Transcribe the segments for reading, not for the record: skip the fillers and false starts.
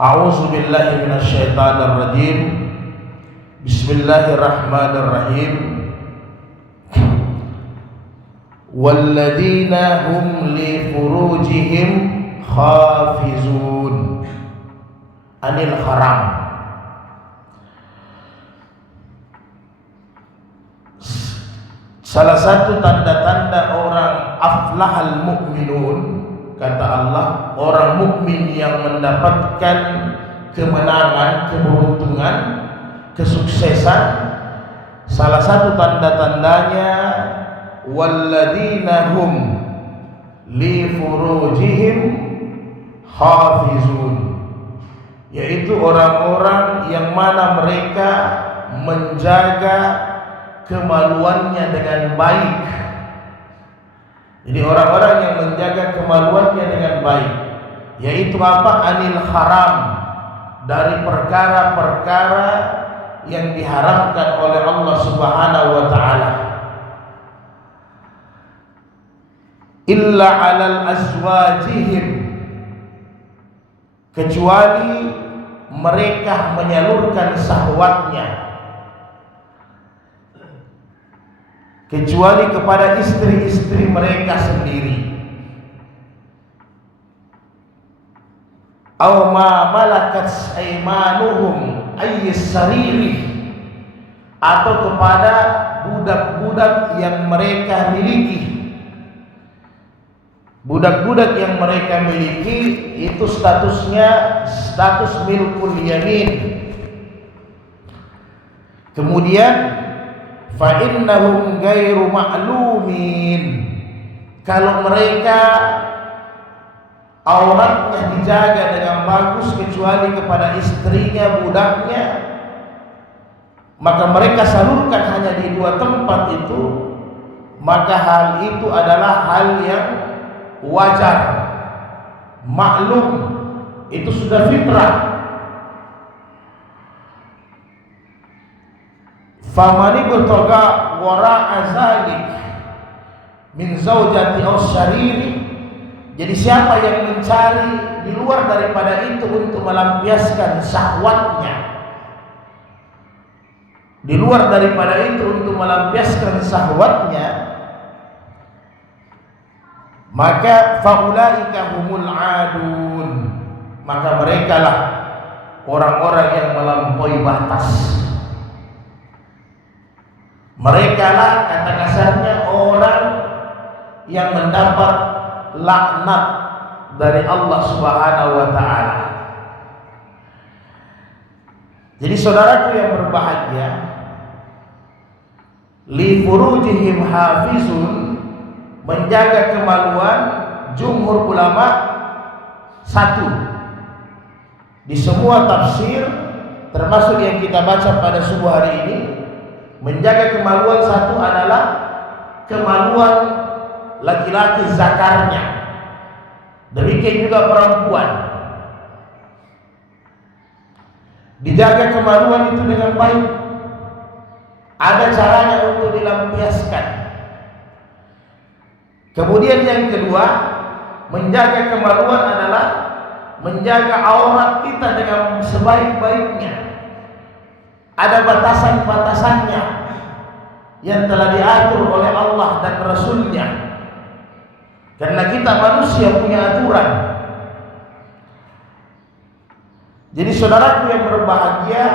A'udzu billahi minasyaitonir rajim. Bismillahirrahmanirrahim. Walladzina hum li furujihim hafizun anil haram. Salah satu tanda-tanda orang aflahal mu'minun, kata Allah, orang mukmin yang mendapatkan kemenangan, keberuntungan, kesuksesan, salah satu tanda-tandanya walladzina hum li furujihim hafizun, yaitu orang-orang yang mana mereka menjaga kemaluannya dengan baik. Jadi orang-orang yang menjaga kemaluannya dengan baik, yaitu apa? Anil haram, dari perkara-perkara yang diharamkan oleh Allah Subhanahu wa taala. Illa 'alal azwajihim, kecuali mereka menyalurkan syahwatnya, kecuali kepada istri-istri mereka sendiri. Aw ma malakat aymanuhum ayyis sariri, atau kepada budak-budak yang mereka miliki. Budak-budak yang mereka miliki itu statusnya status milkul yamin. Kemudian fa innahum ghairu ma'lumin, kalau mereka auratnya dijaga dengan bagus kecuali kepada istrinya, budaknya, maka mereka salurkan hanya di dua tempat itu, maka hal itu adalah hal yang wajar, maklum, itu sudah fitrah. Famani bertoga wara azalik min zaujati aw syariri, jadi siapa yang mencari di luar daripada itu untuk melampiaskan syahwatnya, di luar daripada itu untuk melampiaskan syahwatnya, maka faulaika humul adun, maka merekalah orang-orang yang melampaui batas. Mereka lah, kata kasarnya, orang yang mendapat laknat dari Allah Subhanahu wa taala. Jadi saudaraku yang berbahagia, li furujihim hafizun, menjaga kemaluan, jumhur ulama satu di semua tafsir, termasuk yang kita baca pada subuh hari ini, menjaga kemaluan satu adalah kemaluan laki-laki zakarnya, demikian juga perempuan. Dijaga kemaluan itu dengan baik, ada caranya untuk dilampiaskan. Kemudian yang kedua, menjaga kemaluan adalah menjaga aurat kita dengan sebaik-baiknya. Ada batasan-batasannya yang telah diatur oleh Allah dan Rasulnya, karena kita manusia punya aturan. Jadi saudaraku yang berbahagia,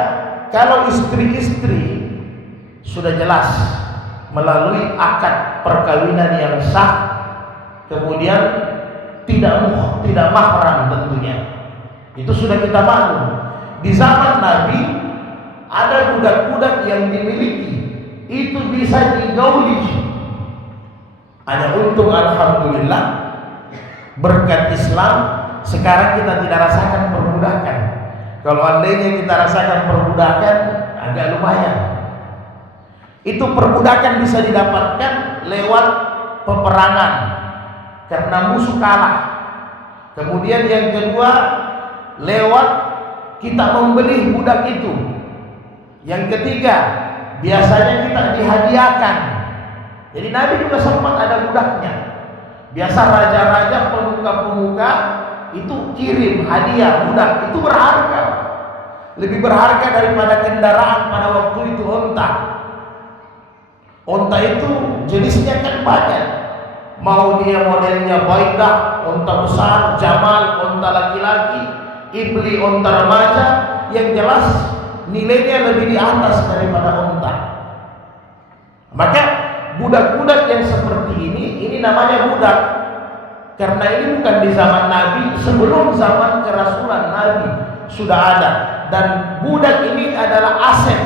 kalau istri-istri sudah jelas melalui akad perkawinan yang sah, kemudian tidak mahram tentunya, itu sudah kita maklum. Di zaman Nabi ada budak-budak yang dimiliki, itu bisa digauli. Hanya untung alhamdulillah berkat Islam sekarang kita tidak rasakan perbudakan. Kalau andainya kita rasakan perbudakan, agak lumayan. Itu perbudakan bisa didapatkan lewat peperangan karena musuh kalah. Kemudian yang kedua, lewat kita membeli budak itu. Yang ketiga, biasanya kita dihadiahkan. Jadi Nabi juga sempat ada budaknya. Biasa raja-raja, pemuka-pemuka itu kirim hadiah budak, itu berharga, lebih berharga daripada kendaraan pada waktu itu. Onta itu jenisnya kan banyak, mau dia modelnya Baidah, onta besar, Jamal, onta laki-laki, Ibli, onta remaja, yang jelas nilainya lebih di atas daripada onta. Maka budak-budak yang seperti ini namanya budak, karena ini bukan di zaman Nabi, sebelum zaman kerasulan Nabi sudah ada. Dan budak ini adalah aset.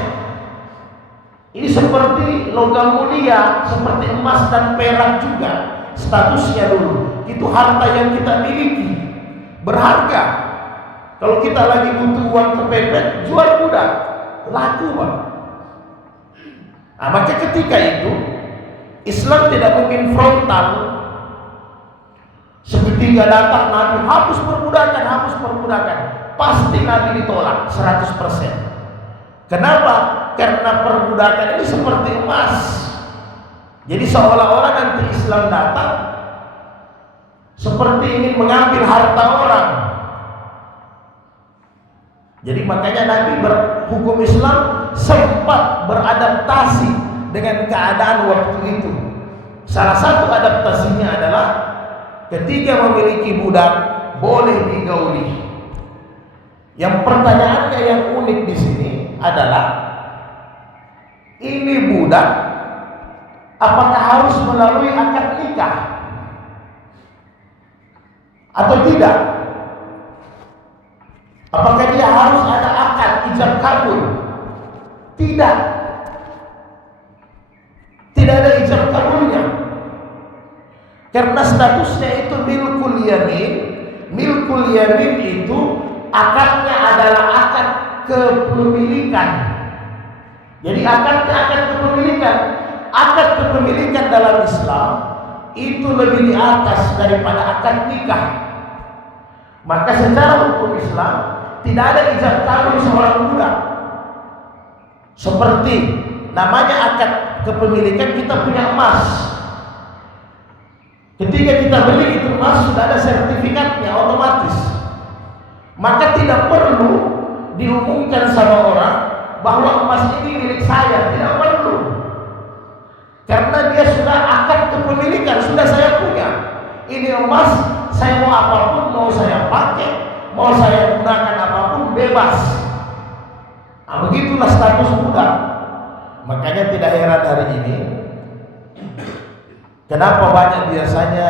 Ini seperti logam mulia, seperti emas dan perak juga statusnya dulu. Itu harta yang kita miliki, berharga. Kalau kita lagi butuh uang kepepet, jual budak, laku Pak. Nah, maka ketika itu Islam tidak mungkin frontal. Seketika datang Nabi, hapus perbudakan. Pasti Nabi ditolak 100%. Kenapa? Karena perbudakan ini seperti emas. Jadi seolah-olah nanti Islam datang seperti ingin mengambil harta orang. Jadi makanya Nabi berhukum Islam sempat beradaptasi dengan keadaan waktu itu. Salah satu adaptasinya adalah ketika memiliki budak boleh digauli. Yang pertanyaannya yang unik di sini adalah, ini budak apakah harus melalui akad nikah atau tidak? Apakah dia harus ada akad ijab kabul? Tidak. Tidak ada ijab kabulnya. Karena statusnya itu milkul yamin. Milkul yamin itu akadnya adalah akad kepemilikan. Jadi akadnya akad kepemilikan. Akad kepemilikan dalam Islam itu lebih di atas daripada akad nikah. Maka secara hukum Islam tidak ada ijab kabul seorang budak. Seperti namanya akad kepemilikan, kita punya emas. Ketika kita beli itu emas sudah ada sertifikatnya otomatis. Maka tidak perlu diumumkan sama orang bahwa emas ini milik saya, tidak perlu. Karena dia sudah akad kepemilikan, sudah saya punya. Ini emas, saya mau apapun, mau saya pakai, mau saya gunakan apapun, bebas. Nah, begitulah status budak. Makanya tidak heran hari ini kenapa banyak biasanya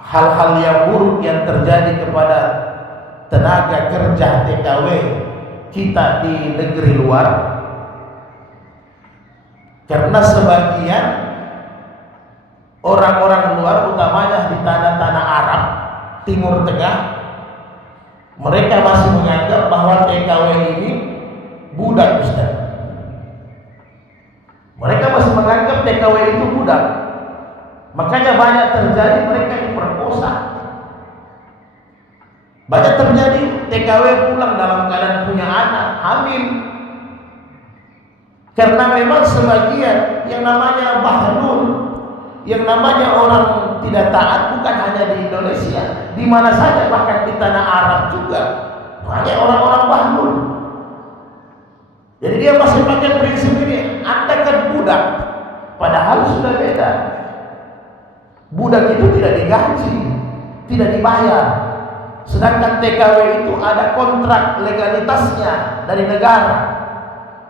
hal-hal yang buruk yang terjadi kepada tenaga kerja TKW kita di negeri luar, karena sebagian orang-orang luar, utamanya di tanah-tanah Arab, Timur Tengah, mereka masih menganggap bahwa TKW ini budak, Ustaz. Mereka masih menganggap TKW itu budak. Makanya banyak terjadi mereka diperkosa. Banyak terjadi TKW pulang dalam keadaan punya anak, hamil. Karena memang sebagian yang namanya bahlul, yang namanya orang tidak taat, bukan hanya di Indonesia, di mana saja, bahkan di tanah Arab juga banyak orang-orang bahlul. Jadi dia masih pakai prinsip ini, Anda kan budak, padahal sudah beda. Budak itu tidak digaji, tidak dibayar. Sedangkan TKW itu ada kontrak legalitasnya dari negara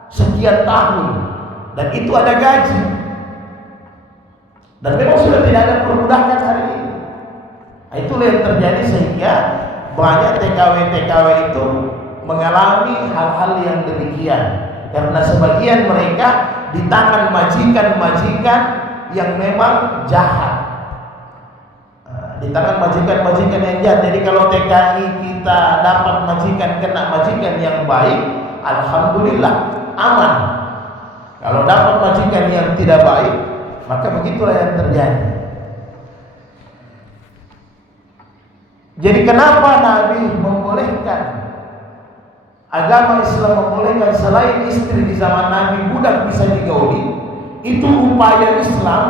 sekian tahun, dan itu ada gaji. Dan memang sudah tidak ada perbudakan hari ini. Nah, itulah yang terjadi sehingga banyak TKW itu mengalami hal-hal yang demikian, karena sebagian mereka di tangan majikan-majikan yang memang jahat. Di tangan majikan-majikan yang jahat. Jadi kalau TKI kita dapat majikan, kena majikan yang baik, alhamdulillah aman. Kalau dapat majikan yang tidak baik, maka begitulah yang terjadi. Jadi kenapa Nabi membolehkan, agama Islam membolehkan selain istri di zaman Nabi budak bisa digauli? Itu upaya Islam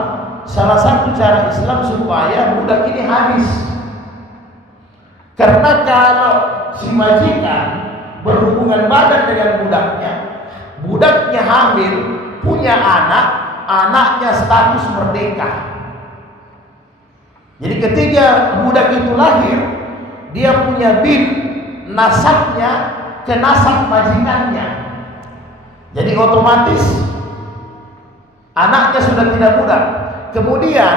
salah satu cara Islam supaya budak ini habis. Karena kalau si majikan berhubungan badan dengan budaknya, budaknya hamil, punya anak, anaknya status merdeka. Jadi ketika budak itu lahir, dia punya bin, nasabnya ke nasab majikannya. Jadi otomatis anaknya sudah tidak budak. Kemudian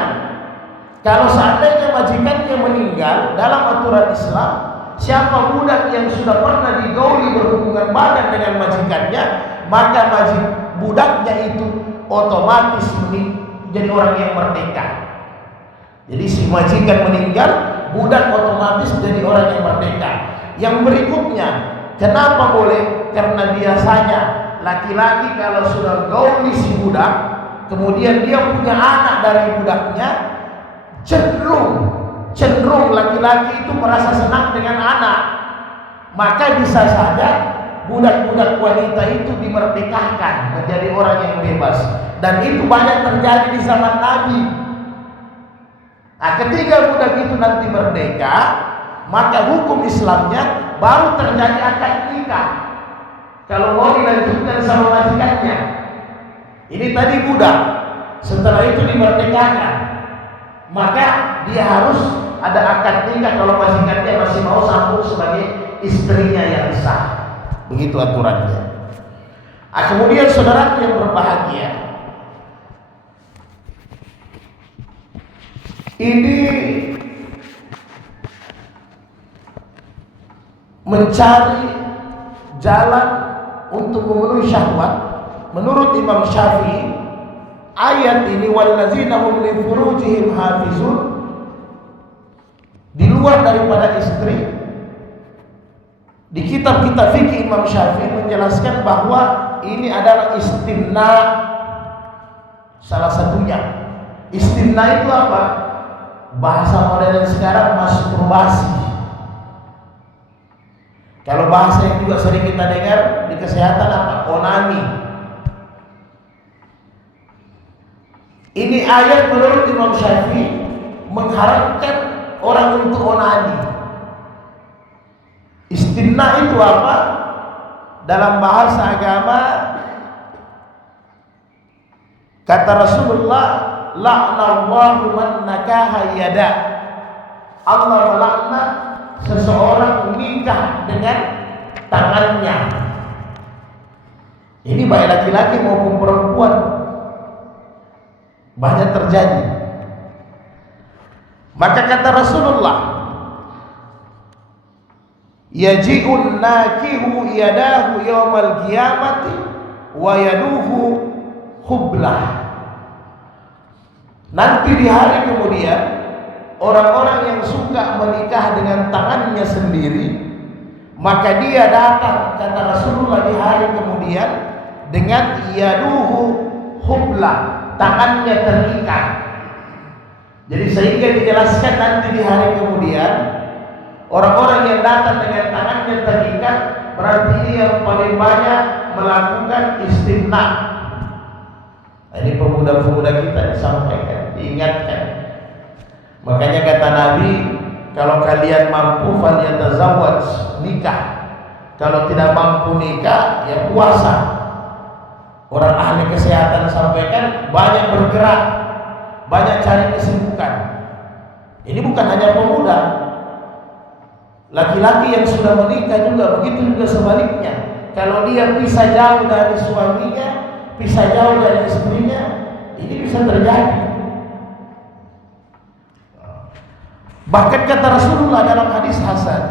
kalau seandainya majikannya meninggal, dalam aturan Islam, siapa budak yang sudah pernah digauli berhubungan badan dengan majikannya, maka budaknya itu otomatis menjadi orang yang merdeka. Jadi si majikan meninggal, budak otomatis jadi orang yang merdeka. Yang berikutnya, kenapa boleh? Karena biasanya laki-laki kalau sudah gauli si budak, kemudian dia punya anak dari budaknya, cenderung laki-laki itu merasa senang dengan anak. Maka bisa saja budak-budak wanita itu dimerdekakan menjadi orang yang bebas. Dan itu banyak terjadi di zaman Nabi. Nah, ketika budak itu nanti merdeka, maka hukum Islamnya baru terjadi akad nikah. Kalau mau dilanjutkan sama majikannya. Ini tadi budak, setelah itu dimerdekakan, maka dia harus ada akad nikah kalau majikannya masih mau sambung sebagai istrinya yang sah. Begitu aturannya. Nah, kemudian saudara yang berbahagia, ini mencari jalan untuk memenuhi syahwat. Menurut Imam Syafi'i, ayat ini wallazina hum li furujihim hafizun, di luar daripada istri. Di kitab-kitab fikih Imam Syafi'i menjelaskan bahwa ini adalah istimna, salah satunya. Istimna itu apa? Bahasa modern sekarang masturbasi. Kalau bahasa yang juga sering kita dengar di kesehatan apa? Onani. Ini ayat menurut Imam Syafi'i mengharapkan orang untuk onani. Istimna itu apa? Dalam bahasa agama, kata Rasulullah, la'nallahu man nakaha yada. Allah melaknat seseorang menikah dengan tangannya. Ini baik laki-laki maupun perempuan, banyak terjadi. Maka kata Rasulullah, yaji'un nakihu yadahu yawmal qiyamati wa yaduhu hublah. Nanti di hari kemudian, orang-orang yang suka menikah dengan tangannya sendiri, maka dia datang, kata Rasulullah, di hari kemudian dengan yaduhu hublah, tangannya terikat. Jadi sehingga dijelaskan nanti di hari kemudian, orang-orang yang datang dengan tangannya terikat berarti ini yang paling banyak melakukan istimna. Nah, ini pemuda-pemuda kita disampaikan, diingatkan. Makanya kata Nabi, kalau kalian mampu falyatazawwaj, nikah. Kalau tidak mampu nikah, ya puasa. Orang ahli kesehatan sampaikan banyak bergerak, banyak cari kesibukan. Ini bukan hanya pemuda, laki-laki yang sudah menikah juga begitu, juga sebaliknya. Kalau dia pisah jauh dari suaminya, pisah jauh dari istrinya, ini bisa terjadi. Bahkan kata Rasulullah dalam hadis hasan,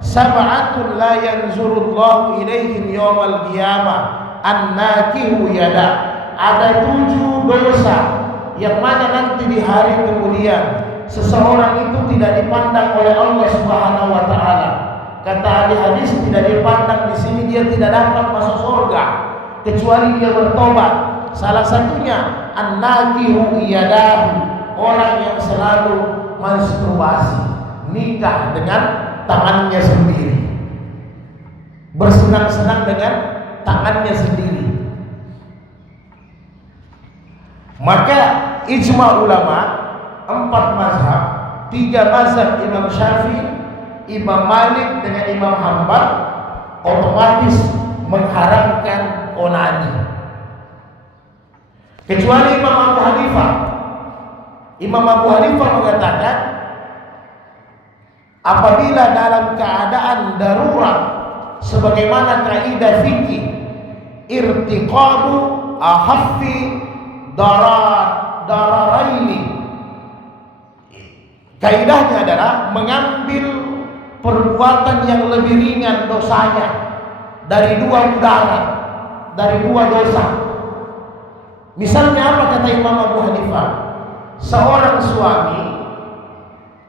sab'atun la yanzurullahu ilaihim yawmal qiyamah an-nakihu yada. Ada 7 dosa yang mana nanti di hari kemudian seseorang itu tidak dipandang oleh Allah Subhanahu wa taala. Kata ahli hadis, tidak dipandang di sini, dia tidak dapat masuk surga kecuali dia bertobat. Salah satunya an-nakihu yadahu, orang yang selalu masturbasi, nikah dengan tangannya sendiri, bersenang-senang dengan tangannya sendiri. Maka ijma ulama 4 mazhab, 3 mazhab Imam Syafi'i, Imam Malik dengan Imam Hambal otomatis mengharamkan onani, kecuali Imam Abu Hanifah. Imam Abu Hanifah mengatakan apabila dalam keadaan darurat, sebagaimana kaidah fikih irtiqabu ahaffi dararaini, kaidahnya adalah mengambil perbuatan yang lebih ringan dosanya dari 2 mudarat, dari 2 dosa. Misalnya apa kata Imam Abu Hanifah? Seorang suami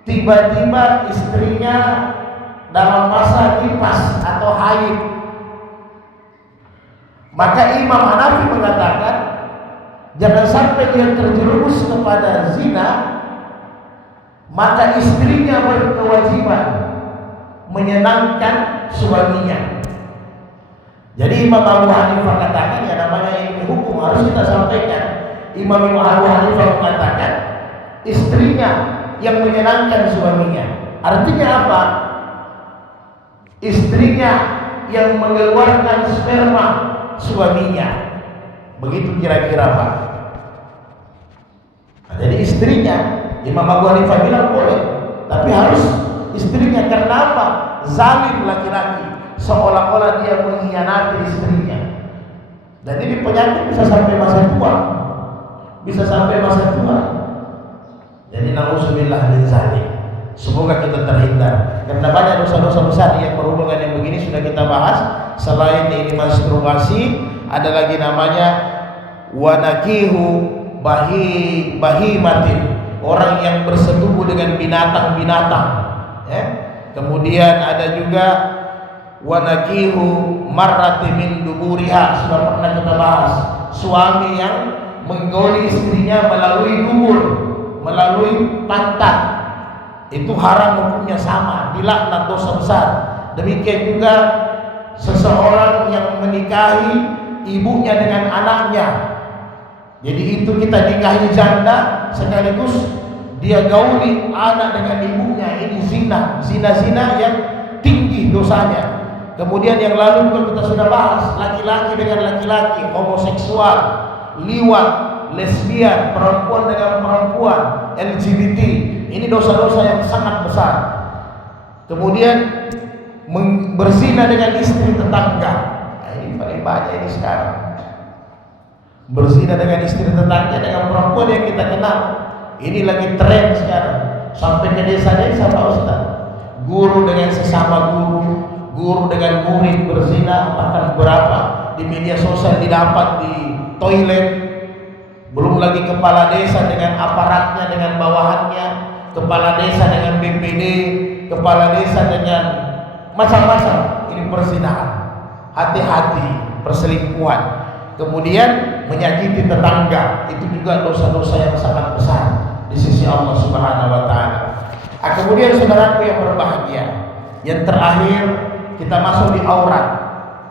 tiba-tiba istrinya dalam masa nifas atau haid, maka Imam Hanafi mengatakan jangan sampai dia terjerumus kepada zina, maka istrinya berkewajiban menyenangkan suaminya. Jadi Imam Abu Hanifah katakan, ya namanya ilmu hukum harus kita sampaikan. Imam Abu Hanifah mengatakan istrinya yang menyenangkan suaminya. Artinya apa? Istrinya yang mengeluarkan sperma suaminya. Begitu kira-kira Pak. Nah, jadi istrinya, Imam Abu Hanifah bilang boleh, tapi harus istrinya. Karena apa? Zalim laki-laki, seolah-olah dia mengkhianati istrinya. Dan ini penyakit bisa sampai masa tua, bisa sampai masa tua. Jadi na'udzubillah min zalik. Semoga kita terhindar, karena banyak dosa-dosa besar yang berhubungan yang begini sudah kita bahas. Selain ini masturbasi, ada lagi namanya wanakihu bahimatin, orang yang bersetubuh dengan binatang-binatang, ya. Kemudian ada juga wanakihu marrati min duburiha, sudah pernah kita bahas, suami yang menggoli istrinya melalui dubur, melalui pantat. Itu haram, hukumnya sama, dilaknat, dosa besar. Demikian juga seseorang yang menikahi ibunya dengan anaknya. Jadi itu kita nikahi janda sekaligus dia gauli anak dengan ibunya. Ini zina, zina yang tinggi dosanya. Kemudian yang lalu juga kita sudah bahas, laki-laki dengan laki-laki, homoseksual, liwat, lesbian, perempuan dengan perempuan, LGBT. Ini dosa-dosa yang sangat besar. Kemudian berzina dengan istri tetangga. Nah, ini paling banyak ini sekarang. Berzina dengan istri tetangga, dengan perempuan yang kita kenal. Ini lagi tren sekarang. Sampai ke desa-desa Pak Ustaz. Guru dengan sesama guru, guru dengan murid berzina, bahkan berapa di media sosial didapat di toilet. Belum lagi kepala desa dengan aparatnya, dengan bawahannya, kepala desa dengan BPD, kepala desa dengan macam-macam. Ini perzinahan. Hati-hati, perselingkuhan. Kemudian menyakiti tetangga, itu juga dosa-dosa yang sangat besar di sisi Allah Subhanahu wa taala. Kemudian saudaraku yang berbahagia, yang terakhir kita masuk di aurat.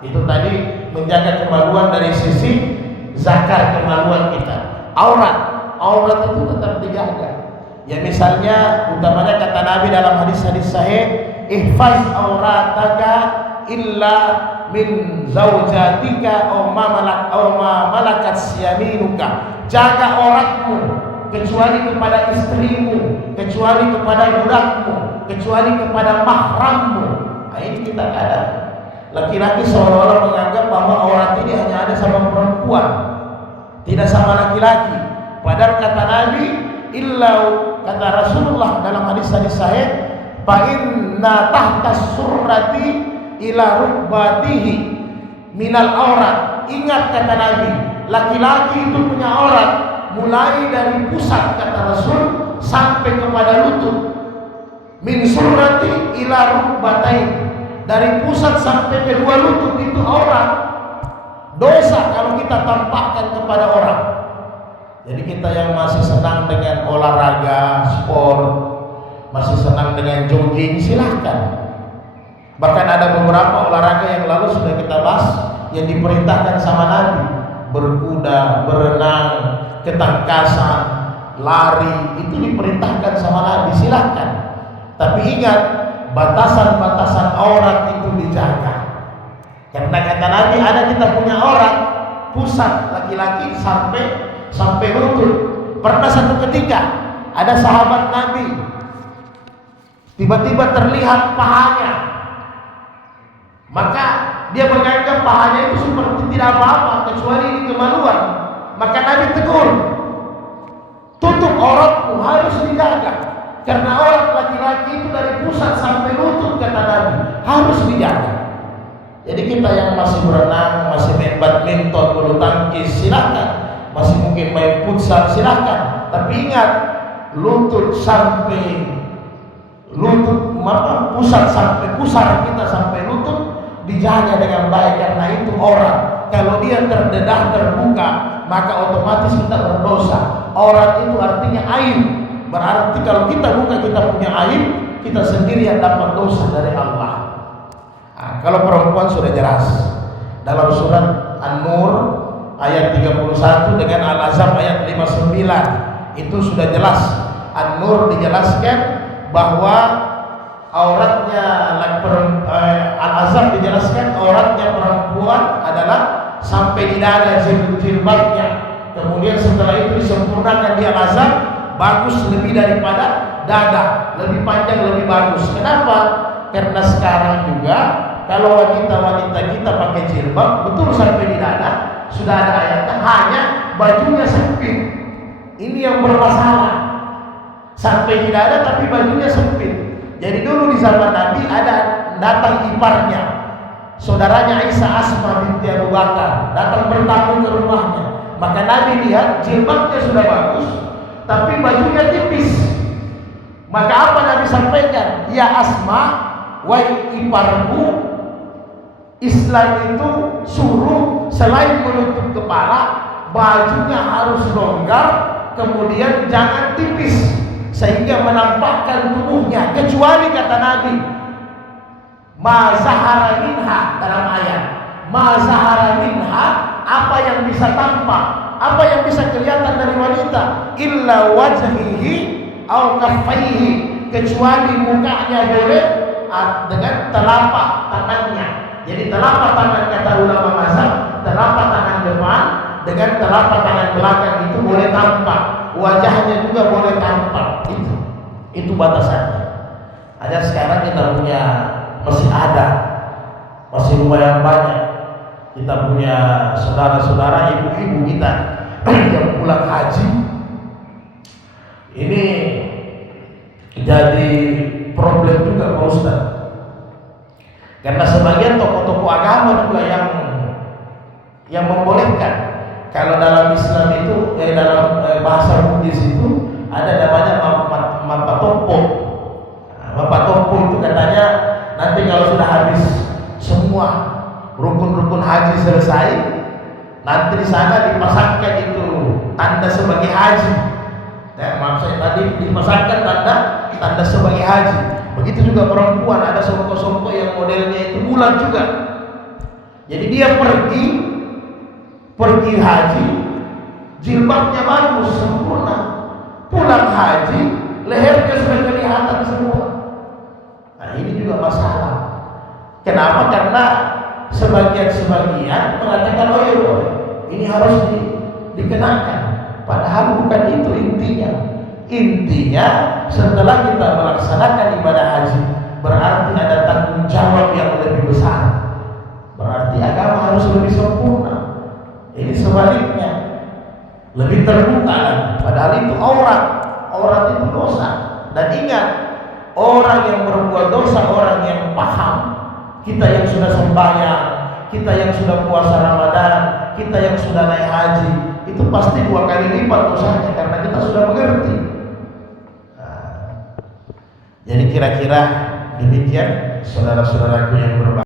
Itu tadi menjaga kemaluan dari sisi zakar kemaluan kita. Aurat itu tetap dijaga. Ya misalnya utamanya kata Nabi dalam hadis-hadis sahih, ihfaz aurataka illa min zaujatika aw ma malakat yaminuka. Jaga auratmu kecuali kepada istrimu, kecuali kepada budakmu, kecuali kepada mahrammu. Nah, ini kita ada. Laki-laki seolah-olah menganggap bahwa aurat ini hanya ada sama perempuan, tidak sama laki-laki. Padahal kata Nabi, kata Rasulullah dalam hadis-hadis sahih, fa inna tahta surrati ila rukbatihi minal aurat. Ingat kata Nabi, laki-laki itu punya aurat mulai dari pusat kata Rasul sampai kepada lutut. Min surrati ila rukbatain, dari pusat sampai kedua lutut itu aurat. Dosa kalau kita tampakkan kepada orang. Jadi kita yang masih senang dengan olahraga, sport, masih senang dengan jogging, silahkan. Bahkan ada beberapa olahraga yang lalu sudah kita bahas yang diperintahkan sama Nabi, berkuda, berenang, ketangkasan, lari, itu diperintahkan sama Nabi, silahkan. Tapi ingat, batasan-batasan aurat itu dijaga. Karena kata Nabi, ada kita punya aurat pusat laki-laki sampai lutut. Pernah satu ketika ada sahabat Nabi, tiba-tiba terlihat pahanya, maka dia menganggap pahanya itu seperti tidak apa-apa kecuali ini kemaluan. Maka Nabi tegur, tutup auratmu, harus dijaga. Karena aurat laki-laki itu dari pusat sampai lutut, kata Nabi, harus dijaga. Jadi kita yang masih berenang, masih main badminton, bulu tangkis, silahkan. Masih mungkin main futsal, silahkan. Tapi ingat, lutut sampai lutut, pusat sampai pusar kita sampai lutut dijaga dengan baik, karena itu aurat. Kalau dia terdedah, terbuka, maka otomatis kita berdosa. Aurat itu artinya aib. Berarti kalau kita buka, kita punya aib, kita sendiri yang dapat dosa dari Allah. Nah, kalau perempuan sudah jelas dalam surat An-Nur ayat 31 dengan Al-Ahzab ayat 59 itu sudah jelas. An-Nur dijelaskan bahwa auratnya, Al-Ahzab dijelaskan auratnya perempuan adalah sampai di dada jilbabnya. Kemudian setelah itu disempurnakan di Al-Ahzab, bagus lebih daripada dada, lebih panjang, lebih bagus. Kenapa? Karena sekarang juga kalau wanita-wanita kita pakai jilbab betul sampai di dada, sudah ada ayatnya, hanya bajunya sempit. Ini yang bermasalah, sampai di dada tapi bajunya sempit. Jadi dulu di zaman Nabi ada datang iparnya, saudaranya Aisyah Asma binti Abu Bakar, datang bertamu ke rumahnya. Maka Nabi lihat jilbabnya sudah bagus, tapi bajunya tipis. Maka apa Nabi sampaikan? Ya Asma, wahai iparku, Islam itu suruh selain menutup kepala, bajunya harus longgar, kemudian jangan tipis sehingga menampakkan tubuhnya, kecuali kata Nabi ma zahara minha, dalam ayat ma zahara minha, apa yang bisa tampak, apa yang bisa kelihatan dari wanita, illa wajhihi au kaffaihi, kecuali mukanya boleh dengan telapak tangannya. Jadi telapak tangan, kata ulama mazhab, telapak tangan depan dengan telapak tangan belakang itu boleh tampak, wajahnya juga boleh tampak. Itu batasannya. Ada sekarang kita punya, masih lumayan banyak. Kita punya saudara-saudara, ibu-ibu kita yang pulang haji. Ini jadi problem juga Pak Ustaz. Karena sebagian tokoh-tokoh agama juga yang membolehkan. Kalau dalam Islam itu, dalam bahasa Buddhis itu ada namanya mapatopo. Mapatopo itu katanya nanti kalau sudah habis semua rukun-rukun haji selesai, nanti di sana dipasangkan itu tanda sebagai haji. Maaf saya tadi dipasangkan tanda sebagai haji. Begitu juga perempuan, ada songkok-songkok yang modelnya itu bulat juga. Jadi dia pergi haji, jilbabnya bagus, sempurna. Pulang haji, lehernya sudah kelihatan semua. Nah ini juga masalah. Kenapa? Karena sebagian mengatakan ini harus dikenakan. Padahal bukan itu intinya. Intinya setelah kita melaksanakan ibadah haji, berarti ada tanggung jawab yang lebih besar. Berarti agama harus lebih sempurna. Ini sebaliknya, lebih terbuka lagi. Padahal itu aurat itu dosa. Dan ingat, orang yang berbuat dosa, orang yang paham. Kita yang sudah sembahyang, kita yang sudah puasa Ramadan, kita yang sudah naik haji, itu pasti 2 kali lipat dosanya karena kita sudah mengerti. Jadi kira-kira demikian saudara-saudaraku yang berbahagia.